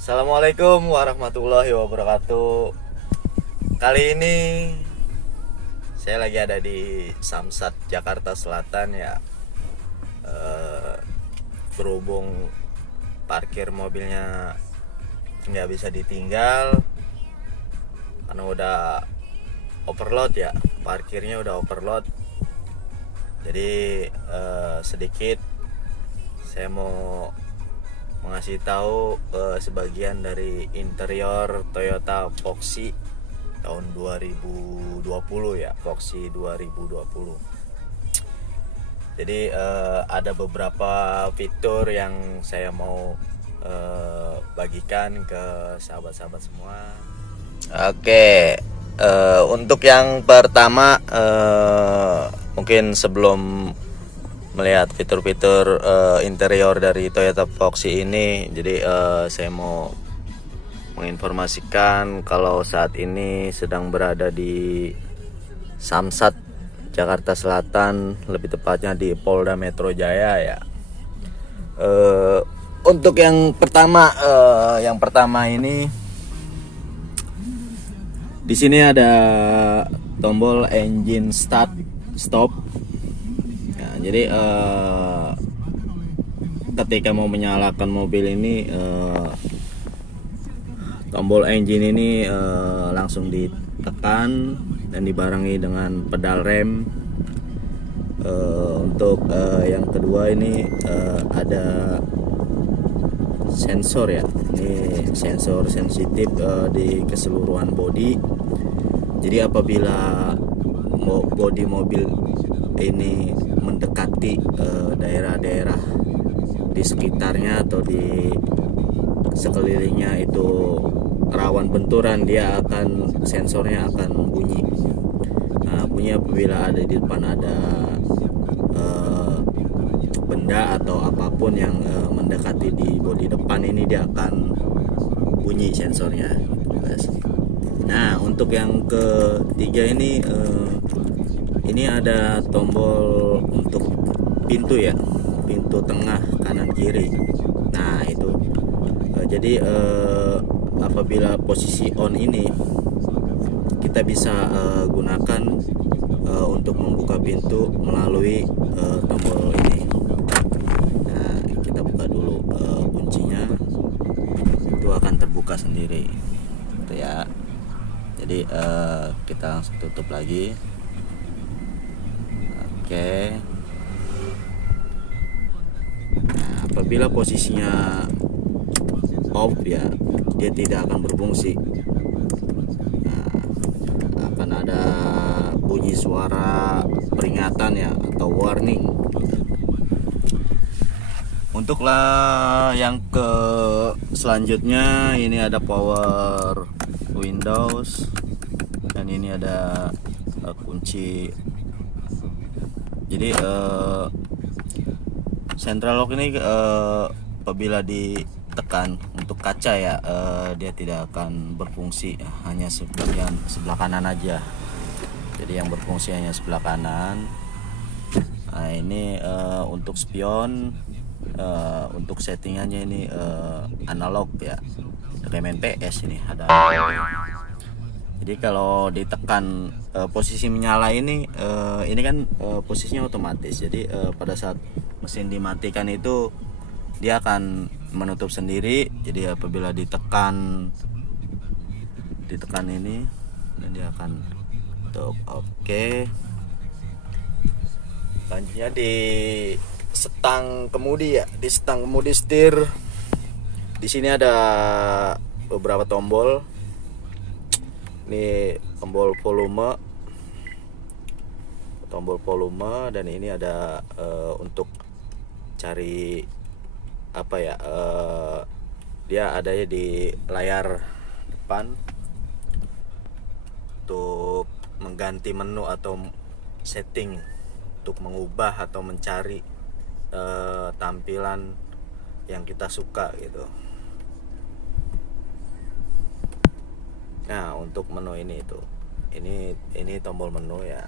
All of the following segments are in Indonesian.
Assalamualaikum warahmatullahi wabarakatuh. Kali ini saya lagi ada di Samsat, Jakarta Selatan ya. Berhubung parkir mobilnya nggak bisa ditinggal karena udah overload ya, parkirnya udah overload. Jadi sedikit saya mau mengasih tahu sebagian dari interior Toyota Foxy tahun 2020 ya, Foxy 2020. Jadi ada beberapa fitur yang saya mau bagikan ke sahabat-sahabat semua. Oke, untuk yang pertama mungkin sebelum melihat fitur-fitur interior dari Toyota Foxy ini, jadi saya mau menginformasikan kalau saat ini sedang berada di Samsat, Jakarta Selatan, lebih tepatnya di Polda Metro Jaya ya. Untuk yang pertama ini di sini ada tombol engine start stop. Jadi ketika mau menyalakan mobil ini, tombol engine ini langsung ditekan dan dibarengi dengan pedal rem. Untuk yang kedua ini ada sensor ya, ini sensor sensitif di keseluruhan bodi. Jadi apabila bodi mobil ini mendekati daerah-daerah di sekitarnya atau di sekelilingnya itu rawan benturan, sensornya akan bunyi. Nah, bunyi apabila ada di depan ada benda atau apapun yang mendekati di bodi depan ini, dia akan bunyi sensornya gitu guys. Nah, untuk yang ketiga ini ada tombol untuk pintu ya, pintu tengah, kanan, kiri. Nah itu jadi apabila posisi on ini kita bisa gunakan untuk membuka pintu melalui tombol ini. Nah, kita buka dulu kuncinya, itu akan terbuka sendiri gitu ya. Jadi kita langsung tutup lagi. Oke. Nah, apabila posisinya off ya, dia tidak akan berfungsi. Nah, akan ada bunyi suara peringatan ya, atau warning. Untuk yang selanjutnya ini ada power Windows, dan ini ada kunci. Jadi central lock ini apabila ditekan untuk kaca ya, dia tidak akan berfungsi, hanya sebelah kanan aja. Jadi yang berfungsi hanya sebelah kanan. Nah, ini untuk spion, untuk settingannya ini analog ya, kayak main PS ini ada. Jadi kalau ditekan posisi menyala ini kan posisinya otomatis. Jadi pada saat mesin dimatikan itu dia akan menutup sendiri. Jadi apabila ditekan ini, dan dia akan tutup. Oke. Selanjutnya di setang kemudi ya, di setang kemudi setir. Di sini ada beberapa tombol. Ini tombol volume, dan ini ada untuk cari apa ya, dia ada di layar depan untuk mengganti menu atau setting, untuk mengubah atau mencari tampilan yang kita suka gitu. Nah, untuk menu ini tombol menu ya.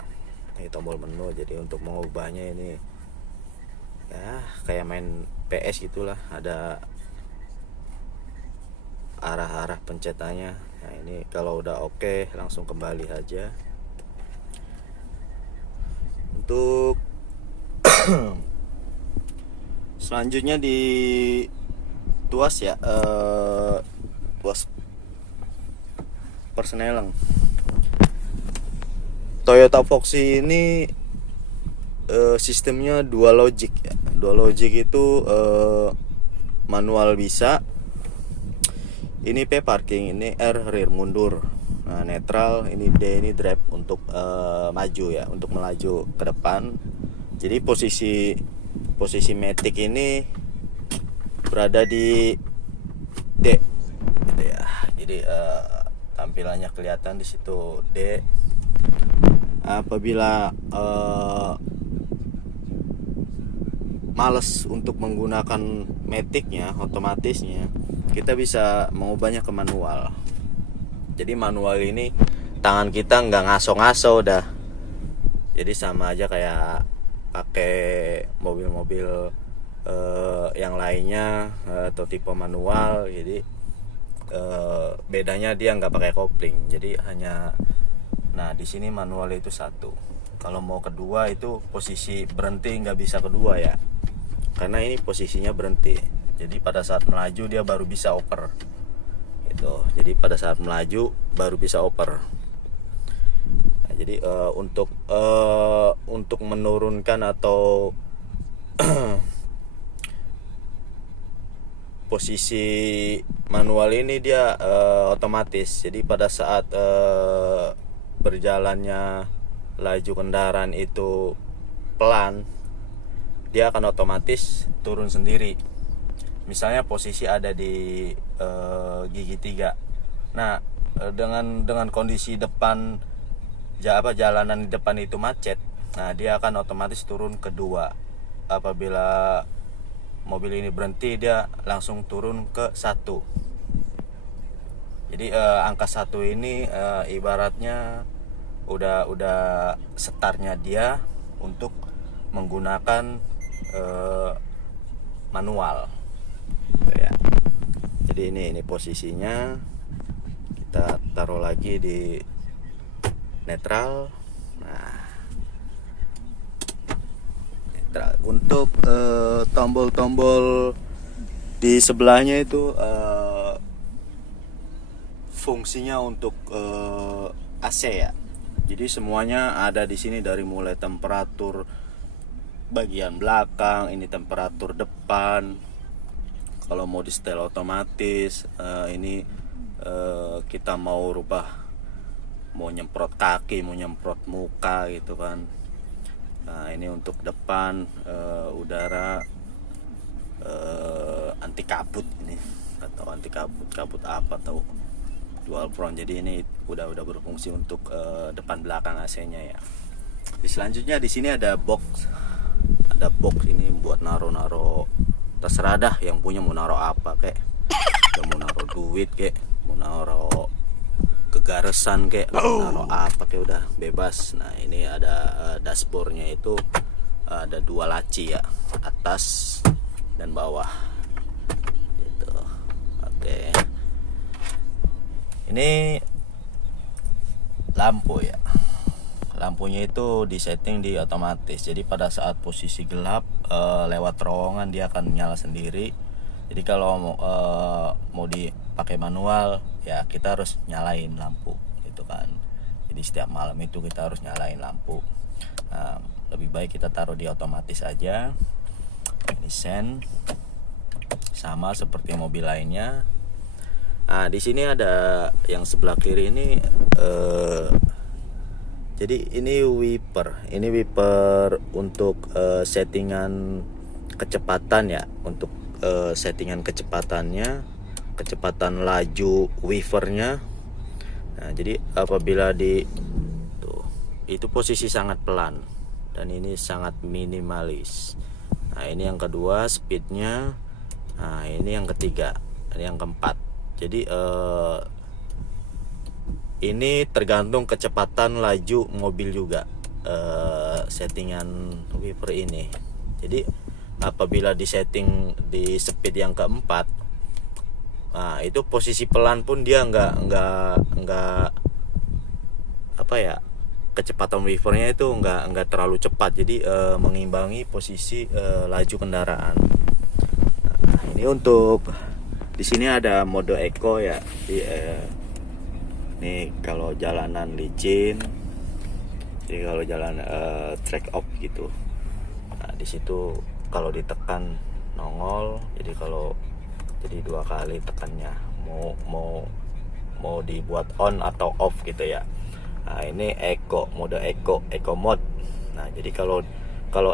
Ini tombol menu. Jadi untuk mengubahnya ini ya kayak main PS gitulah, ada arah-arah pencetannya. Nah ini kalau udah oke, langsung kembali aja. Untuk selanjutnya di tuas ya, tuas persneling. Toyota Foxy ini sistemnya dual logic ya. Dual logic itu manual bisa, ini P parking, ini R rear mundur, nah netral, ini D ini drive untuk maju ya, untuk melaju ke depan. Jadi posisi matic ini berada di D gitu ya. Jadi tampilannya kelihatan di situ D. Apabila males untuk menggunakan maticnya, otomatisnya, kita bisa mengubahnya ke manual. Jadi manual ini tangan kita nggak ngaso-ngaso dah. Jadi sama aja kayak pakai mobil-mobil yang lainnya atau tipe manual. Jadi bedanya dia nggak pakai kopling. Jadi hanya, nah di sini manual itu satu. Kalau mau kedua itu posisi berhenti nggak bisa kedua ya, karena ini posisinya berhenti. Jadi pada saat melaju dia baru bisa oper. Gitu. Jadi pada saat melaju baru bisa oper. Nah, jadi untuk menurunkan atau posisi manual ini dia otomatis. Jadi pada saat berjalannya laju kendaraan itu pelan, dia akan otomatis turun sendiri. Misalnya posisi ada di gigi 3. Nah, dengan kondisi depan jalanan di depan itu macet, nah dia akan otomatis turun ke 2. Apabila mobil ini berhenti, dia langsung turun ke 1. Jadi angka 1 ini ibaratnya udah startnya dia untuk menggunakan manual gitu ya. Jadi ini posisinya kita taruh lagi di netral. Nah, netral. Untuk tombol-tombol di sebelahnya itu fungsinya untuk AC ya. Jadi semuanya ada di sini, dari mulai temperatur bagian belakang, ini temperatur depan. Kalau mau di setel otomatis, ini kita mau rubah, mau nyemprot kaki, mau nyemprot muka gitu kan. Nah ini untuk depan, udara anti kabut ini, atau anti kabut apa tahu, dual front. Jadi ini udah berfungsi untuk depan belakang AC-nya ya. Selanjutnya di sini ada box ini buat naro terserah dah yang punya, mau naro apa kek, mau naro duit kek, mau naro kegaresan kek, mau naro apa kek, udah bebas. Nah ini ada dashboardnya itu ada 2 laci ya, atas dan bawah gitu. Oke, ini lampu ya. Lampunya itu disetting di otomatis. Jadi pada saat posisi gelap, lewat terowongan dia akan nyala sendiri. Jadi kalau mau dipakai manual ya kita harus nyalain lampu gitu kan. Jadi setiap malam itu kita harus nyalain lampu. Nah, lebih baik kita taruh di otomatis aja. Ini sen sama seperti mobil lainnya. Nah di sini ada yang sebelah kiri ini. Jadi ini wiper untuk settingan kecepatan ya, untuk settingan kecepatannya, kecepatan laju wipernya. Nah jadi apabila itu posisi sangat pelan dan ini sangat minimalis. Nah ini yang kedua speednya. Nah ini yang ketiga, ini yang keempat. Jadi ini tergantung kecepatan laju mobil juga, settingan wiper ini. Jadi apabila disetting di speed yang keempat, Nah, itu posisi pelan pun dia nggak apa ya, kecepatan wipernya itu nggak terlalu cepat, jadi mengimbangi posisi laju kendaraan. Nah, ini untuk di sini ada mode eco ya. Jadi, nih kalau jalanan licin, jadi kalau jalan track off gitu, nah di situ kalau ditekan nongol, jadi kalau jadi 2 kali tekannya, mau dibuat on atau off gitu ya. Nah ini mode eco mode. Nah jadi kalau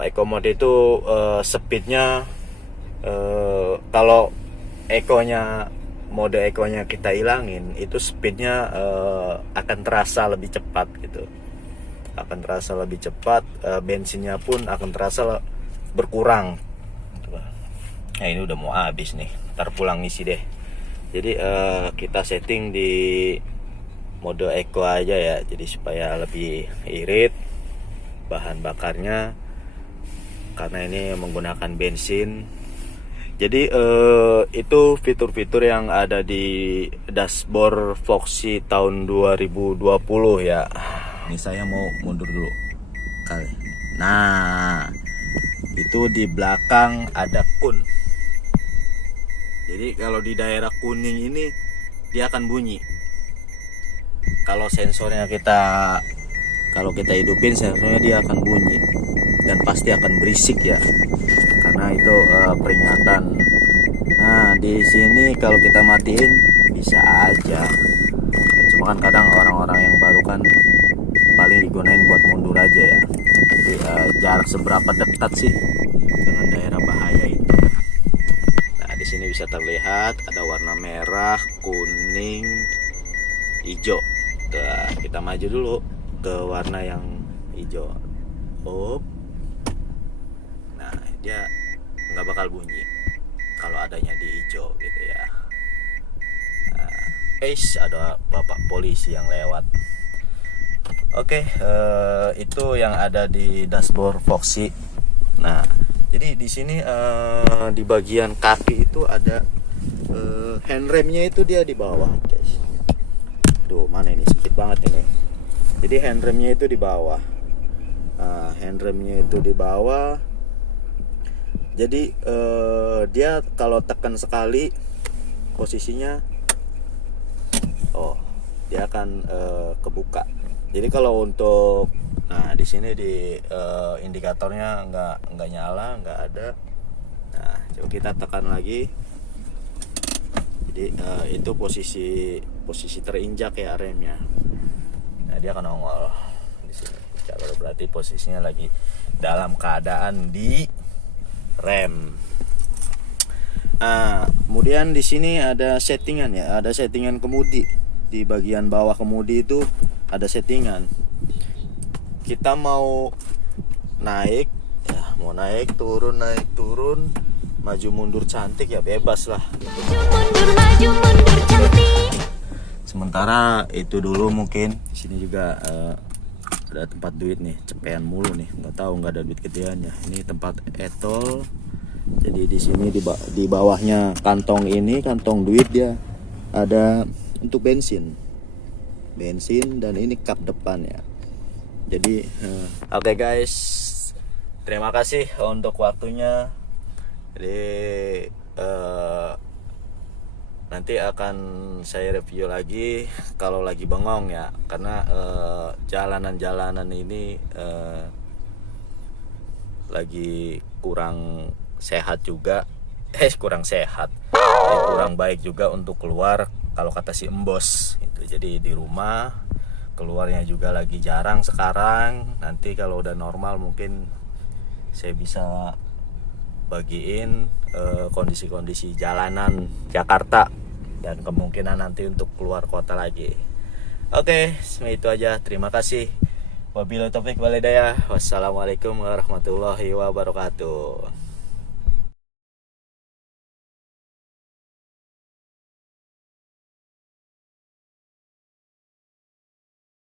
eco mode itu speednya, kalau mode econya kita hilangin, itu speednya akan terasa lebih cepat gitu, akan terasa lebih cepat, bensinnya pun akan terasa berkurang. Nah ini udah mau habis nih, ntar pulang ngisi deh. Jadi kita setting di mode eco aja ya, jadi supaya lebih irit bahan bakarnya, karena ini menggunakan bensin. Jadi itu fitur-fitur yang ada di dashboard Foxy tahun 2020 ya. Ini saya mau mundur dulu kali. Nah, itu di belakang ada kun. Jadi kalau di daerah kuning ini dia akan bunyi. Kalau kita hidupin sensornya, dia akan bunyi dan pasti akan berisik ya, karena itu peringatan. Nah di sini kalau kita matiin bisa aja ya, cuma kan kadang orang-orang yang baru kan paling digunain buat mundur aja ya. Jadi jarak seberapa dekat sih dengan daerah bahaya itu. Nah di sini bisa terlihat ada warna merah, kuning, hijau. Nah, kita maju dulu ke warna yang hijau. Nah dia nggak bakal bunyi kalau adanya di hijau gitu ya. Ada bapak polisi yang lewat. Oke, itu yang ada di dashboard Foxy. Nah jadi di sini di bagian kaki itu ada handremnya, itu dia di bawah guys. Tuh mana ini, sempit banget ini. Jadi handremnya itu di bawah. Nah, handremnya itu di bawah. Jadi dia kalau tekan sekali posisinya, dia akan kebuka. Jadi kalau untuk, nah di sini di indikatornya nggak nyala, nggak ada. Nah coba kita tekan lagi. Jadi itu posisi terinjak ya remnya. Nah dia akan nongol di sini. Kalau berarti posisinya lagi dalam keadaan di rem. Nah kemudian di sini ada settingan ya, ada settingan kemudi. Di bagian bawah kemudi itu ada settingan. Kita mau naik ya, mau naik turun, maju mundur cantik ya, bebas lah. Maju mundur cantik. Sementara itu dulu mungkin di sini juga ada tempat duit nih, cepean mulu nih, nggak tahu, nggak ada duit gedeannya. Ini tempat etol. Jadi di sini di bawahnya kantong ini, kantong duit, dia ada untuk bensin, dan ini kap depan ya. Jadi oke guys, terima kasih untuk waktunya. Jadi nanti akan saya review lagi kalau lagi bengong ya, karena jalanan ini lagi kurang sehat juga, kurang sehat, kurang baik juga untuk keluar kalau kata si embos itu. Jadi di rumah, keluarnya juga lagi jarang sekarang. Nanti kalau udah normal mungkin saya bisa bagiin kondisi-kondisi jalanan Jakarta, dan kemungkinan nanti untuk keluar kota lagi. Oke, itu aja. Terima kasih. Wabillahi taufik wal hidayah. Wassalamualaikum warahmatullahi wabarakatuh.